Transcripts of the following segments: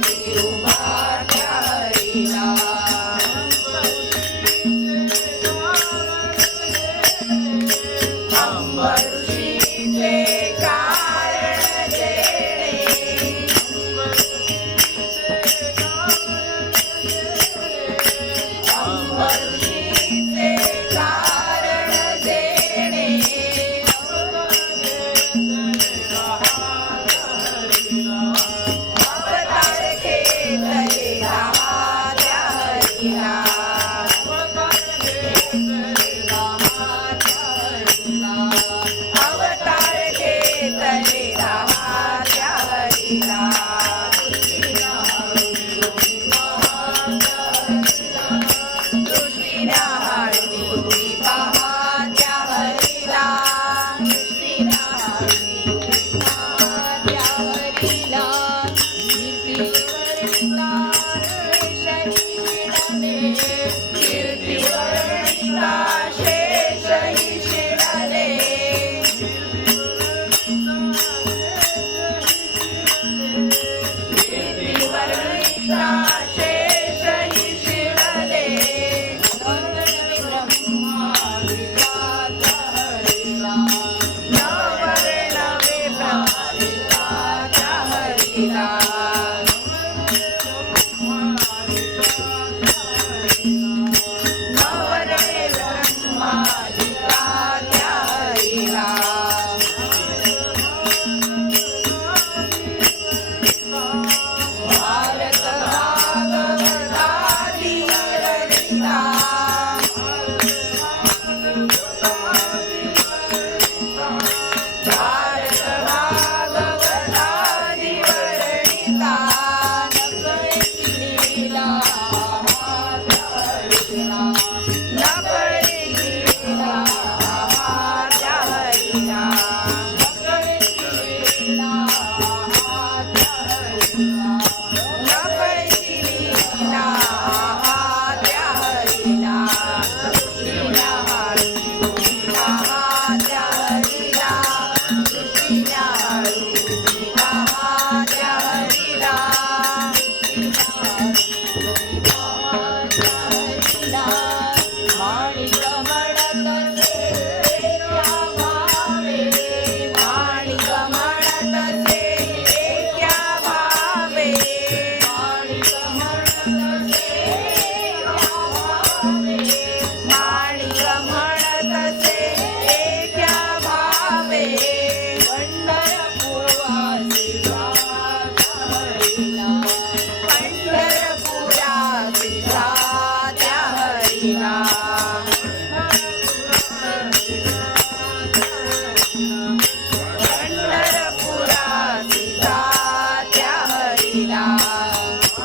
you.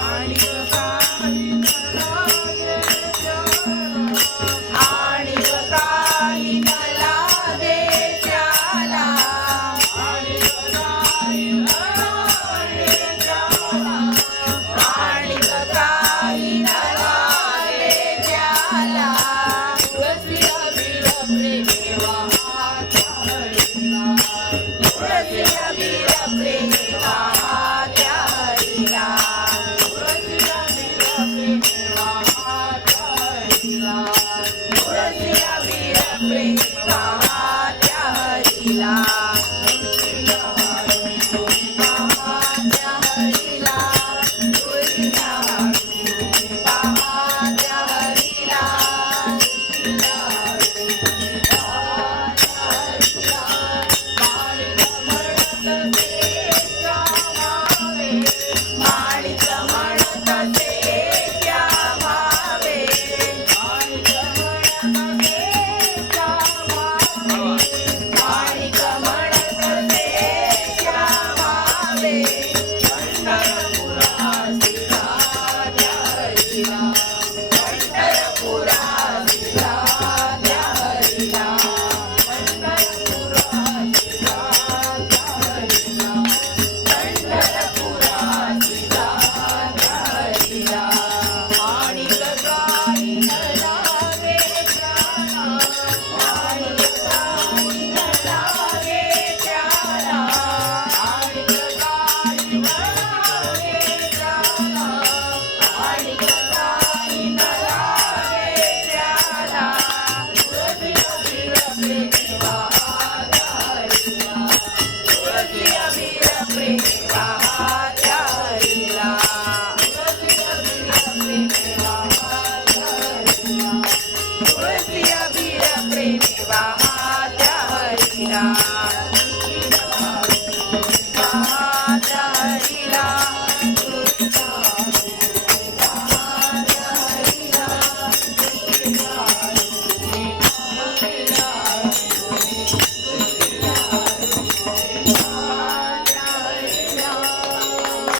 I Money for Africa. हरीला तुळसी अबीर प्रेमी वाहात्या हरीला